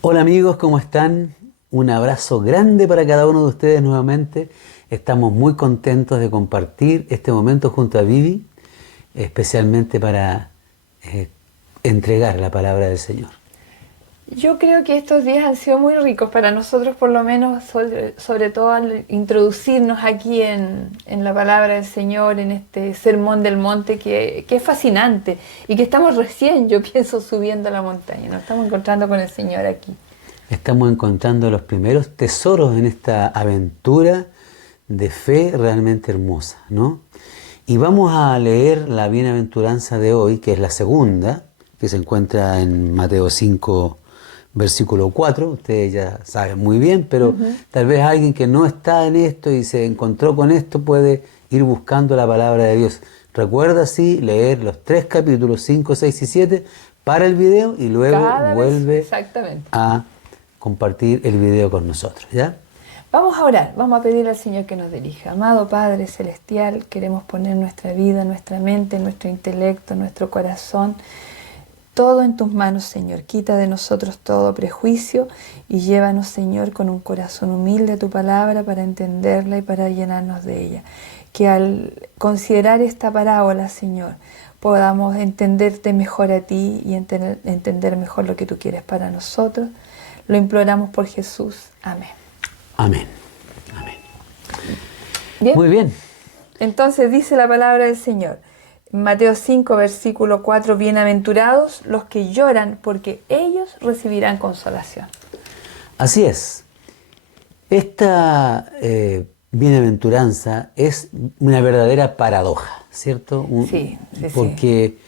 Hola amigos, ¿cómo están? Un abrazo grande para cada uno de ustedes nuevamente. Estamos muy contentos de compartir este momento junto a Vivi, especialmente para eh, entregar la palabra del Señor. Yo creo que estos días han sido muy ricos para nosotros, por lo menos, sobre todo al introducirnos aquí en la palabra del Señor, en este sermón del monte que es fascinante y que estamos recién, yo pienso, subiendo la montaña. Nos estamos encontrando con el Señor aquí. Estamos encontrando los primeros tesoros en esta aventura de fe realmente hermosa, ¿no? Y vamos a leer la bienaventuranza de hoy, que es la segunda, que se encuentra en Mateo 5, versículo 4. Ustedes ya saben muy bien, pero tal vez alguien que no está en esto y se encontró con esto puede ir buscando la palabra de Dios. Recuerda así leer los 3 capítulos, 5, 6 y 7, para el video y luego Cada vez, vuelve exactamente. a compartir el video con nosotros, ¿ya? Vamos a orar, vamos a pedir al Señor que nos dirija. Amado Padre Celestial, queremos poner nuestra vida, nuestra mente, nuestro intelecto, nuestro corazón, todo en tus manos, Señor. Quita de nosotros todo prejuicio y llévanos, Señor, con un corazón humilde a tu palabra para entenderla y para llenarnos de ella. Que al considerar esta parábola, Señor, podamos entenderte mejor a ti y entender mejor lo que tú quieres para nosotros. Lo imploramos por Jesús. Amén. Amén. Amén. Bien. Muy bien. Entonces dice la palabra del Señor. Mateo 5, versículo 4, bienaventurados los que lloran, porque ellos recibirán consolación. Así es. Esta bienaventuranza es una verdadera paradoja, ¿cierto? Sí, sí, sí. Porque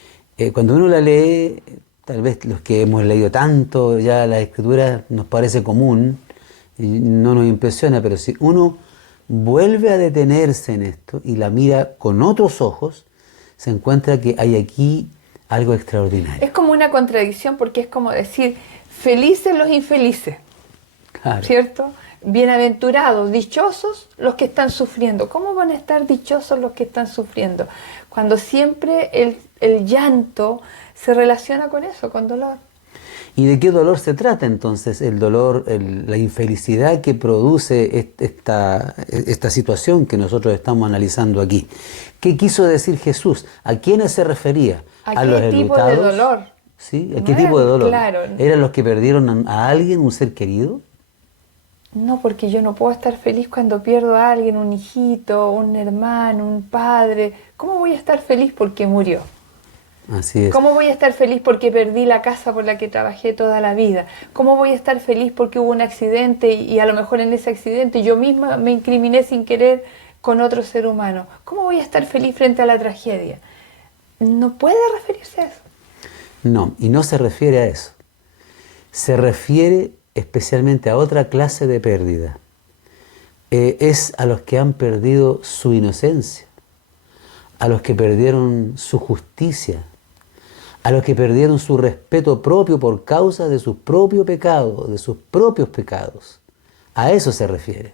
cuando uno la lee, tal vez los que hemos leído tanto, ya la escritura nos parece común y no nos impresiona, pero si uno vuelve a detenerse en esto y la mira con otros ojos, se encuentra que hay aquí algo extraordinario. Es como una contradicción porque es como decir, felices los infelices, Claro. ¿cierto? Bienaventurados, dichosos los que están sufriendo. ¿Cómo van a estar dichosos los que están sufriendo? Cuando siempre el llanto se relaciona con eso, con dolor. ¿Y de qué dolor se trata entonces? El dolor, la infelicidad que produce esta situación que nosotros estamos analizando aquí. ¿Qué quiso decir Jesús? ¿A quiénes se refería? ¿A ¿A los qué tipo de enlutados? dolor? ¿Sí? ¿A No qué era tipo de dolor? claro. ¿Eran los que perdieron a alguien, un ser querido? No, porque yo no puedo estar feliz cuando pierdo a alguien, un hijito, un hermano, un padre. ¿Cómo voy a estar feliz porque murió? Así es. ¿Cómo voy a estar feliz porque perdí la casa por la que trabajé toda la vida? ¿Cómo voy a estar feliz porque hubo un accidente y a lo mejor en ese accidente yo misma me incriminé sin querer con otro ser humano? ¿Cómo voy a estar feliz frente a la tragedia? No puede referirse a eso. No, y no se refiere a eso. Se refiere especialmente a otra clase de pérdida. Es a los que han perdido su inocencia, a los que perdieron su justicia, a los que perdieron su respeto propio por causa de sus propios pecados, de sus propios pecados. A eso se refiere.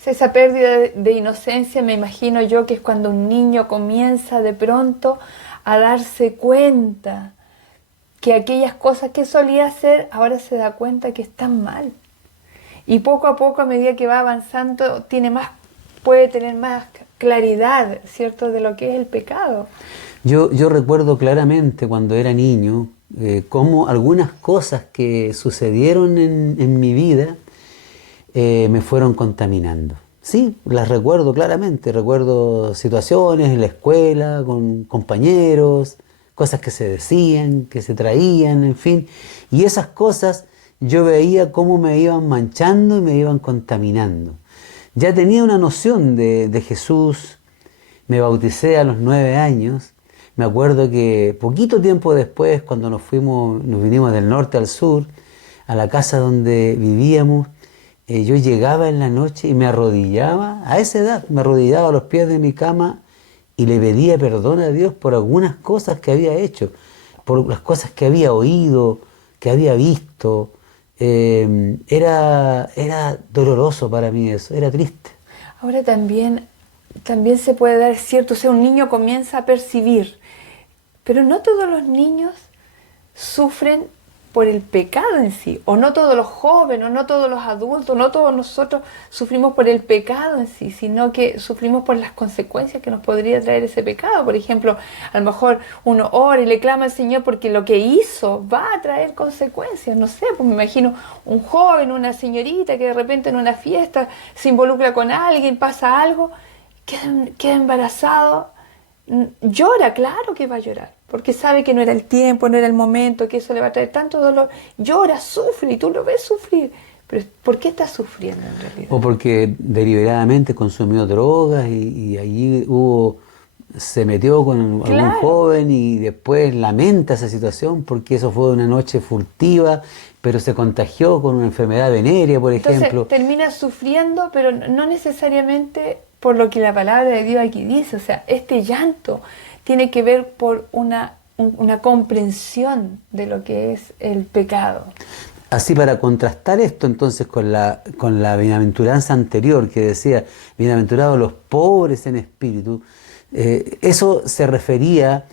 O sea, esa pérdida de inocencia, me imagino yo que es cuando un niño comienza de pronto a darse cuenta que aquellas cosas que solía hacer ahora se da cuenta que están mal. Y poco a poco, a medida que va avanzando, puede tener más claridad, ¿cierto?, de lo que es el pecado. Yo recuerdo claramente cuando era niño cómo algunas cosas que sucedieron en mi vida me fueron contaminando. Sí, las recuerdo claramente. Recuerdo situaciones en la escuela, con compañeros, cosas que se decían, que se traían, en fin. Y esas cosas yo veía cómo me iban manchando y me iban contaminando. Ya tenía una noción de Jesús, me bauticé a los 9 años. Me acuerdo que poquito tiempo después, cuando nos vinimos del norte al sur, a la casa donde vivíamos, yo llegaba en la noche y me arrodillaba, a esa edad, me arrodillaba a los pies de mi cama y le pedía perdón a Dios por algunas cosas que había hecho, por las cosas que había oído, que había visto. Era doloroso para mí eso, era triste. Ahora también se puede dar cierto, o sea, un niño comienza a percibir, pero no todos los niños sufren por el pecado en sí, o no todos los jóvenes, o no todos los adultos, no todos nosotros sufrimos por el pecado en sí, sino que sufrimos por las consecuencias que nos podría traer ese pecado. Por ejemplo, a lo mejor uno ora y le clama al Señor porque lo que hizo va a traer consecuencias. No sé, pues me imagino un joven, una señorita que de repente en una fiesta se involucra con alguien, pasa algo, queda embarazado, llora, claro que va a llorar, porque sabe que no era el tiempo, no era el momento, que eso le va a traer tanto dolor. Llora, sufre, y tú lo ves sufrir. Pero ¿por qué está sufriendo en realidad? O porque deliberadamente consumió drogas y allí se metió con algún Claro. joven y después lamenta esa situación porque eso fue una noche furtiva, pero se contagió con una enfermedad venérea, por ejemplo. Entonces termina sufriendo, pero no necesariamente por lo que la palabra de Dios aquí dice. O sea, este llanto tiene que ver por una comprensión de lo que es el pecado. Así, para contrastar esto entonces con la bienaventuranza anterior que decía, bienaventurados los pobres en espíritu, eso se refería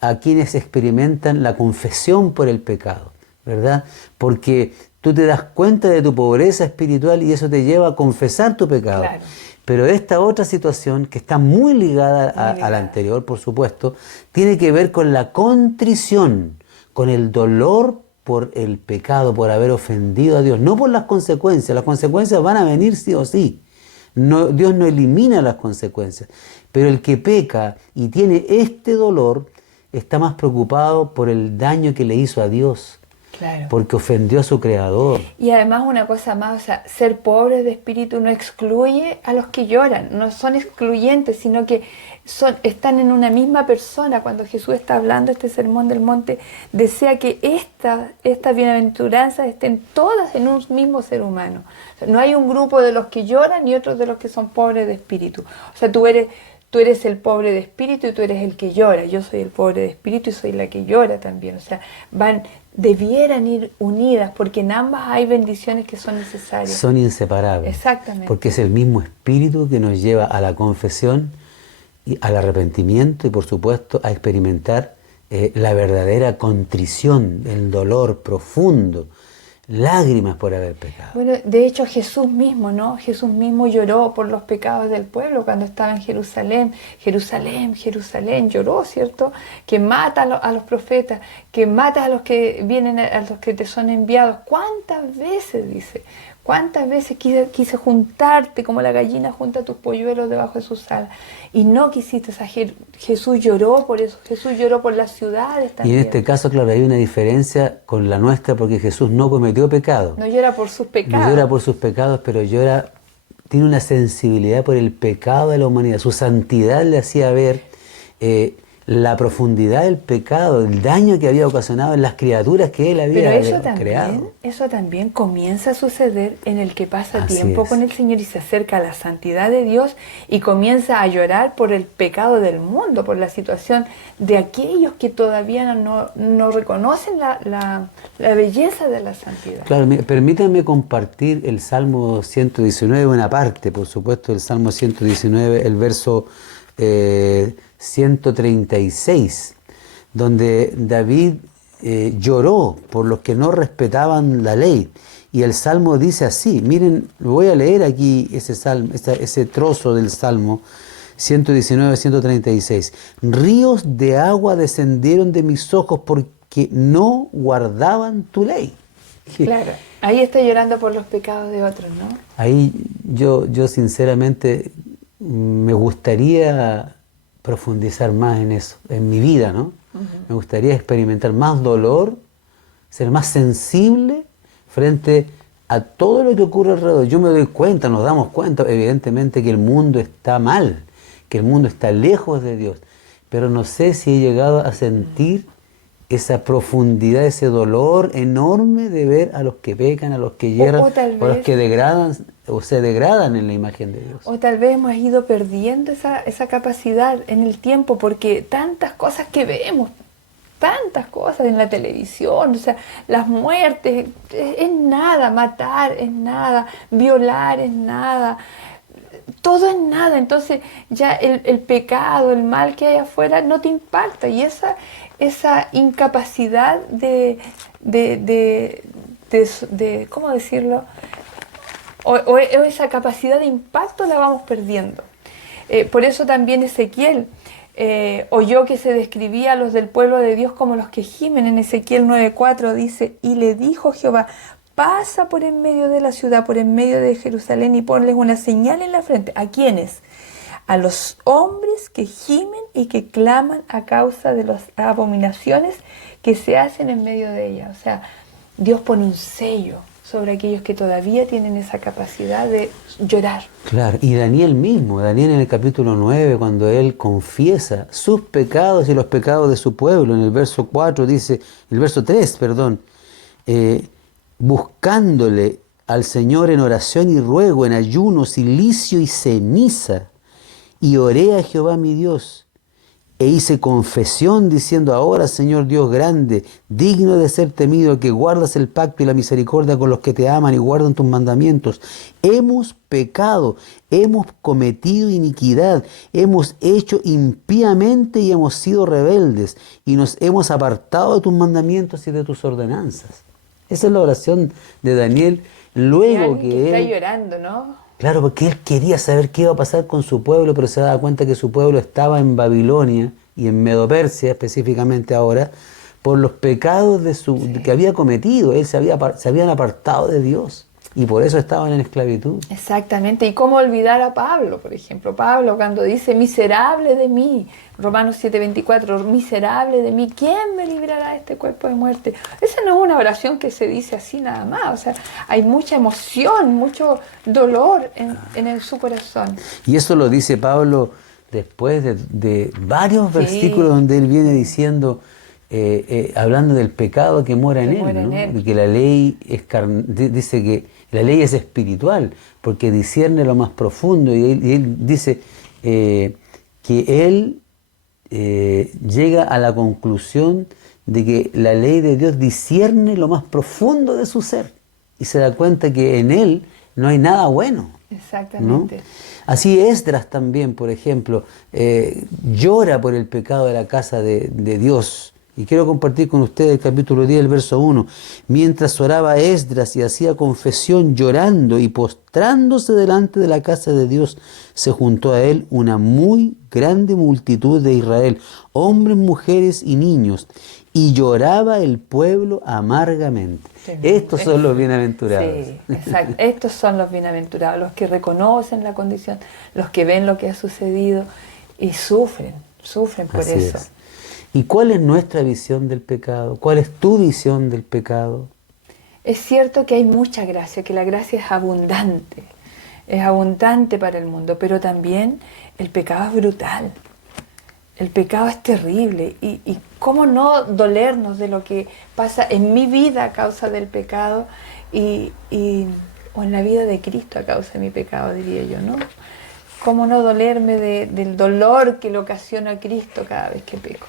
a quienes experimentan la confesión por el pecado, ¿verdad? Porque tú te das cuenta de tu pobreza espiritual y eso te lleva a confesar tu pecado. Claro. Pero esta otra situación, que está muy ligada a la anterior, por supuesto, tiene que ver con la contrición, con el dolor por el pecado, por haber ofendido a Dios, no por las consecuencias. Las consecuencias van a venir sí o sí. No, Dios no elimina las consecuencias. Pero el que peca y tiene este dolor está más preocupado por el daño que le hizo a Dios. Claro. Porque ofendió a su creador. Y además una cosa más, o sea, ser pobres de espíritu no excluye a los que lloran, no son excluyentes, sino que están en una misma persona. Cuando Jesús está hablando este sermón del monte, desea que estas bienaventuranzas estén todas en un mismo ser humano. O sea, no hay un grupo de los que lloran y otros de los que son pobres de espíritu. O sea, tú eres el pobre de espíritu y tú eres el que llora. Yo soy el pobre de espíritu y soy la que llora también. O sea, debieran ir unidas, porque en ambas hay bendiciones que son necesarias. Son inseparables. Exactamente. Porque es el mismo espíritu que nos lleva a la confesión, y al arrepentimiento y por supuesto a experimentar la verdadera contrición, el dolor profundo, lágrimas por haber pecado. Bueno, de hecho Jesús mismo, ¿no? Jesús mismo lloró por los pecados del pueblo cuando estaba en Jerusalén. Jerusalén, Jerusalén, lloró, ¿cierto? Que mata a los profetas, que mata a los que vienen, a los que te son enviados. ¿Cuántas veces, dice? ¿Cuántas veces quise juntarte como la gallina junta tus polluelos debajo de sus alas? Y no quisiste. O sea, Jesús lloró por eso. Jesús lloró por las ciudades también. Y en este caso, claro, hay una diferencia con la nuestra porque Jesús no cometió pecado. No llora por sus pecados. No llora por sus pecados, pero tiene una sensibilidad por el pecado de la humanidad. Su santidad le hacía ver la profundidad del pecado, el daño que había ocasionado en las criaturas que él había creado. Pero eso también comienza a suceder en el que pasa Así tiempo es. con el Señor y se acerca a la santidad de Dios y comienza a llorar por el pecado del mundo, por la situación de aquellos que todavía no reconocen la belleza de la santidad. Claro, permítanme compartir el Salmo 119, una parte, por supuesto, del Salmo 119, el verso 136, donde David lloró por los que no respetaban la ley. Y el Salmo dice así, miren, voy a leer aquí ese trozo del Salmo 119, 136. Ríos de agua descendieron de mis ojos porque no guardaban tu ley. Claro, ahí está llorando por los pecados de otros, ¿no? Ahí yo sinceramente me gustaría profundizar más en eso, en mi vida, ¿no? Me gustaría experimentar más dolor, ser más sensible frente a todo lo que ocurre alrededor. Yo me doy cuenta, nos damos cuenta, evidentemente, que el mundo está mal, que el mundo está lejos de Dios, pero no sé si he llegado a sentir esa profundidad, ese dolor enorme de ver a los que pecan, a los que hierran, o a los que degradan o se degradan en la imagen de Dios. O tal vez hemos ido perdiendo esa capacidad en el tiempo, porque tantas cosas que vemos, tantas cosas en la televisión, o sea, las muertes, es nada, matar es nada, violar es nada, todo es nada. Entonces ya el pecado, el mal que hay afuera no te impacta, y esa incapacidad de ¿cómo decirlo? O esa capacidad de impacto la vamos perdiendo. Por eso también Ezequiel oyó que se describía a los del pueblo de Dios como los que gimen. En Ezequiel 9:4 dice, y le dijo Jehová, pasa por en medio de la ciudad, por en medio de Jerusalén y ponles una señal en la frente. ¿A quiénes? A los hombres que gimen y que claman a causa de las abominaciones que se hacen en medio de ella. O sea, Dios pone un sello sobre aquellos que todavía tienen esa capacidad de llorar. Claro, y Daniel mismo, Daniel en el capítulo 9, cuando él confiesa sus pecados y los pecados de su pueblo, en el verso 4 dice, el verso 3, perdón, buscándole al Señor en oración y ruego, en ayuno, cilicio y ceniza, y oré a Jehová mi Dios, e hice confesión diciendo, ahora Señor Dios grande, digno de ser temido, que guardas el pacto y la misericordia con los que te aman y guardan tus mandamientos. Hemos pecado, hemos cometido iniquidad, hemos hecho impíamente y hemos sido rebeldes, y nos hemos apartado de tus mandamientos y de tus ordenanzas. Esa es la oración de Daniel luego que está él... llorando, ¿no? Claro, porque él quería saber qué iba a pasar con su pueblo, pero se daba cuenta que su pueblo estaba en Babilonia y en Medo-Persia específicamente ahora, por los pecados que había cometido. Él se habían apartado de Dios y por eso estaban en esclavitud. Exactamente. ¿Y cómo olvidar a Pablo, por ejemplo? Pablo cuando dice, miserable de mí, Romanos 7:24, miserable de mí, ¿quién me librará de este cuerpo de muerte? Esa no es una oración que se dice así nada más. O sea, hay mucha emoción, mucho dolor en su corazón. Y eso lo dice Pablo después de varios versículos donde él viene diciendo, hablando del pecado que mora en él, ¿no? Y que la ley dice que la ley es espiritual, porque discierne lo más profundo, y él dice que él llega a la conclusión de que la ley de Dios discierne lo más profundo de su ser, y se da cuenta que en él no hay nada bueno. Exactamente. ¿No? Así Esdras también, por ejemplo, llora por el pecado de la casa de Dios. Y quiero compartir con ustedes el capítulo 10, el verso 1. Mientras oraba Esdras y hacía confesión llorando y postrándose delante de la casa de Dios, se juntó a él una muy grande multitud de Israel, hombres, mujeres y niños, y lloraba el pueblo amargamente. Estos son los bienaventurados. Sí, exacto. Estos son los bienaventurados, los que reconocen la condición, los que ven lo que ha sucedido y sufren por Así eso. Es. ¿Y cuál es nuestra visión del pecado? ¿Cuál es tu visión del pecado? Es cierto que hay mucha gracia, que la gracia es abundante para el mundo, pero también el pecado es brutal. El pecado es terrible y cómo no dolernos de lo que pasa en mi vida a causa del pecado o en la vida de Cristo a causa de mi pecado, diría yo, ¿no? Cómo no dolerme del dolor que le ocasiona a Cristo cada vez que peco.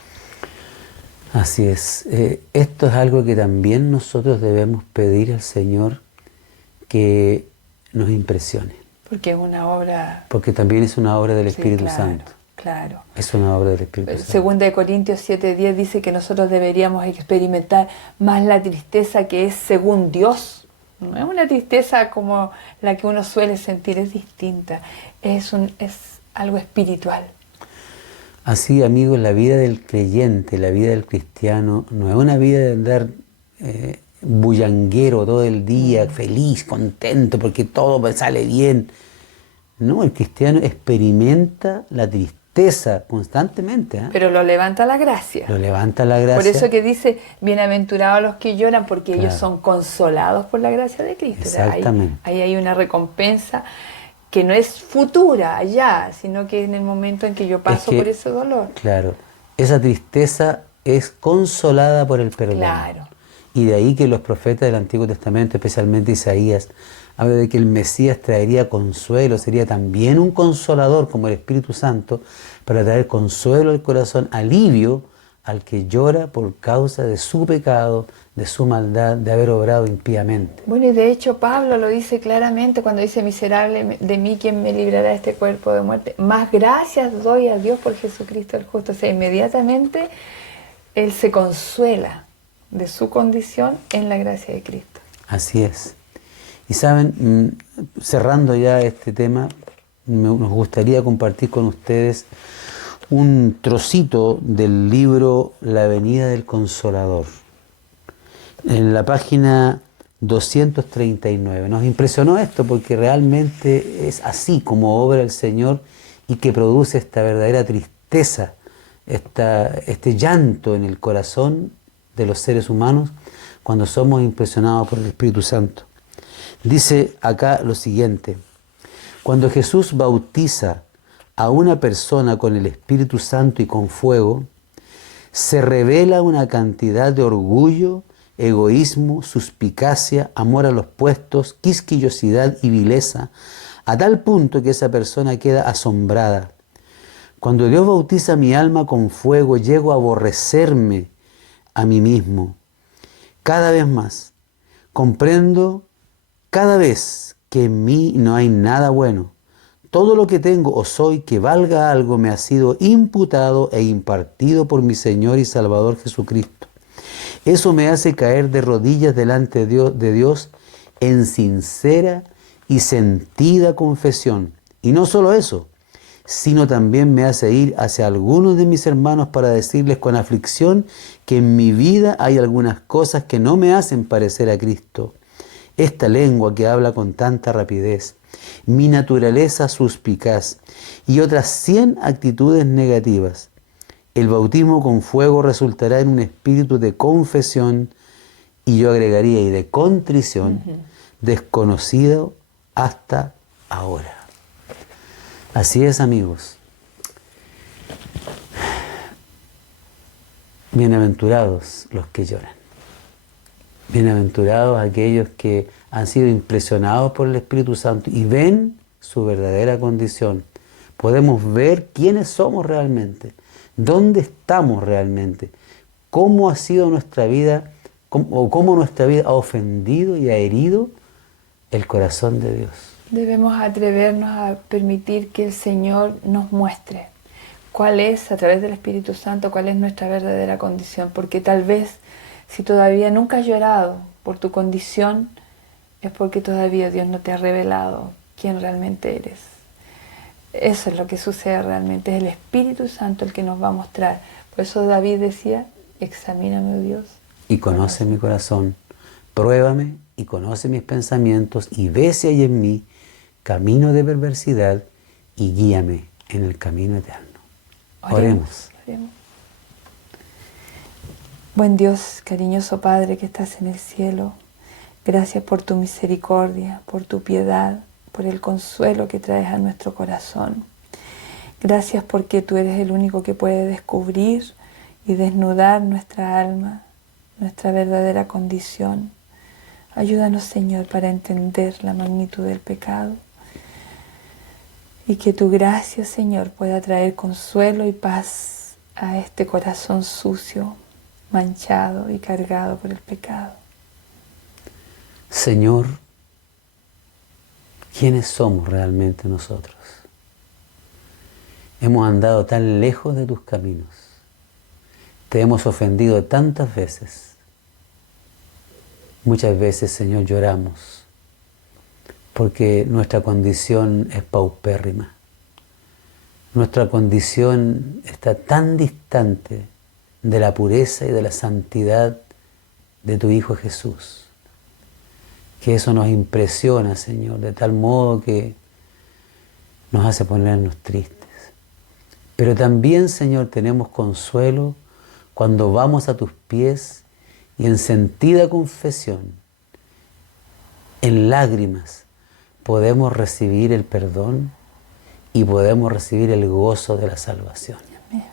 Así es. Esto es algo que también nosotros debemos pedir al Señor que nos impresione. Porque es una obra... Porque también es una obra del Espíritu claro, Santo. Claro. Es una obra del Espíritu Santo. Segunda de Corintios 7:10 dice que nosotros deberíamos experimentar más la tristeza que es según Dios. No es una tristeza como la que uno suele sentir, es distinta. Es algo espiritual. Así, amigos, la vida del creyente, la vida del cristiano, no es una vida de andar bullanguero todo el día, feliz, contento, porque todo me sale bien. No, el cristiano experimenta la tristeza constantemente. Pero lo levanta la gracia. Lo levanta la gracia. Por eso que dice, bienaventurados los que lloran, porque ellos son consolados por la gracia de Cristo. Exactamente. Ahí hay una recompensa que no es futura, allá, sino que en el momento en que yo paso por ese dolor. Claro, esa tristeza es consolada por el perdón. Claro. Y de ahí que los profetas del Antiguo Testamento, especialmente Isaías, habla de que el Mesías traería consuelo, sería también un consolador como el Espíritu Santo, para traer consuelo al corazón, alivio al que llora por causa de su pecado, de su maldad, de haber obrado impíamente. Bueno, y de hecho Pablo lo dice claramente cuando dice, miserable de mí, ¿quién me librará de este cuerpo de muerte? Más gracias doy a Dios por Jesucristo el justo. O sea, inmediatamente Él se consuela de su condición en la gracia de Cristo. Así es. Y saben, cerrando ya este tema, nos gustaría compartir con ustedes un trocito del libro La venida del Consolador. En la página 239. Nos impresionó esto porque realmente es así como obra el Señor y que produce esta verdadera tristeza, este llanto en el corazón de los seres humanos cuando somos impresionados por el Espíritu Santo. Dice acá lo siguiente: cuando Jesús bautiza a una persona con el Espíritu Santo y con fuego, se revela una cantidad de orgullo, egoísmo, suspicacia, amor a los puestos, quisquillosidad y vileza, a tal punto que esa persona queda asombrada. Cuando Dios bautiza mi alma con fuego, llego a aborrecerme a mí mismo. Cada vez más, comprendo cada vez que en mí no hay nada bueno. Todo lo que tengo o soy que valga algo me ha sido imputado e impartido por mi Señor y Salvador Jesucristo. Eso me hace caer de rodillas delante de Dios en sincera y sentida confesión. Y no solo eso, sino también me hace ir hacia algunos de mis hermanos para decirles con aflicción que en mi vida hay algunas cosas que no me hacen parecer a Cristo. Esta lengua que habla con tanta rapidez, mi naturaleza suspicaz y otras 100 actitudes negativas. El bautismo con fuego resultará en un espíritu de confesión y yo agregaría y de contrición desconocido hasta ahora. Así es, amigos. Bienaventurados los que lloran. Bienaventurados aquellos que han sido impresionados por el Espíritu Santo y ven su verdadera condición. Podemos ver quiénes somos realmente, dónde estamos realmente, cómo ha sido nuestra vida, o cómo nuestra vida ha ofendido y ha herido el corazón de Dios. Debemos atrevernos a permitir que el Señor nos muestre cuál es, a través del Espíritu Santo, cuál es nuestra verdadera condición, porque tal vez si todavía nunca has llorado por tu condición, es porque todavía Dios no te ha revelado quién realmente eres. Eso es lo que sucede realmente, es el Espíritu Santo el que nos va a mostrar. Por eso David decía, examíname, oh Dios. Y conoce mi corazón, pruébame y conoce mis pensamientos y ve si hay en mí camino de perversidad y guíame en el camino eterno. Oremos. Oremos. Buen Dios, cariñoso Padre que estás en el cielo, gracias por tu misericordia, por tu piedad, por el consuelo que traes a nuestro corazón. Gracias porque tú eres el único que puede descubrir y desnudar nuestra alma, nuestra verdadera condición. Ayúdanos, Señor, para entender la magnitud del pecado y que tu gracia, Señor, pueda traer consuelo y paz a este corazón sucio, manchado y cargado por el pecado. Señor, ¿quiénes somos realmente nosotros? Hemos andado tan lejos de tus caminos. Te hemos ofendido tantas veces. Muchas veces, Señor, lloramos porque nuestra condición es paupérrima. Nuestra condición está tan distante de la pureza y de la santidad de tu Hijo Jesús, que eso nos impresiona, Señor, de tal modo que nos hace ponernos tristes. Pero también, Señor, tenemos consuelo cuando vamos a tus pies y en sentida confesión, en lágrimas, podemos recibir el perdón y podemos recibir el gozo de la salvación. Amén.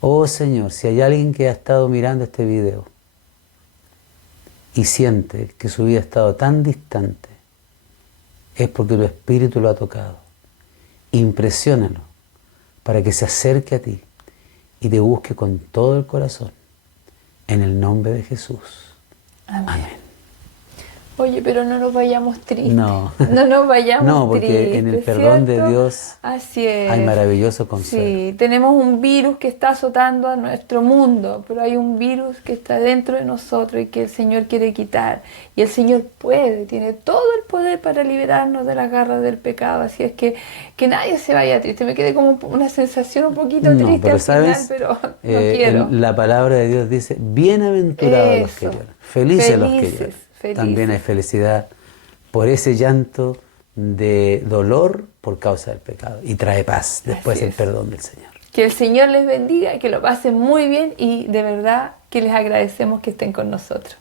Oh Señor, si hay alguien que ha estado mirando este video y siente que su vida ha estado tan distante, es porque tu Espíritu lo ha tocado. Impresiónalo para que se acerque a ti y te busque con todo el corazón. En el nombre de Jesús. Amén. Amén. Oye, pero no nos vayamos tristes. No. No nos vayamos No, porque tristes, en el perdón de ¿cierto? Dios Así es. hay maravilloso consuelo. Sí, tenemos un virus que está azotando a nuestro mundo, pero hay un virus que está dentro de nosotros y que el Señor quiere quitar. Y el Señor puede, tiene todo el poder para liberarnos de las garras del pecado. Así es que nadie se vaya triste. Me quedé como una sensación un poquito No, triste pero al sabes, final, pero no quiero. la palabra de Dios dice, bienaventurados los que Eso. lloran, felices los que Felices, lloran. felices. También hay felicidad por ese llanto de dolor por causa del pecado y trae paz después Así el es. perdón del Señor. Que el Señor les bendiga, que lo pasen muy bien y de verdad que les agradecemos que estén con nosotros.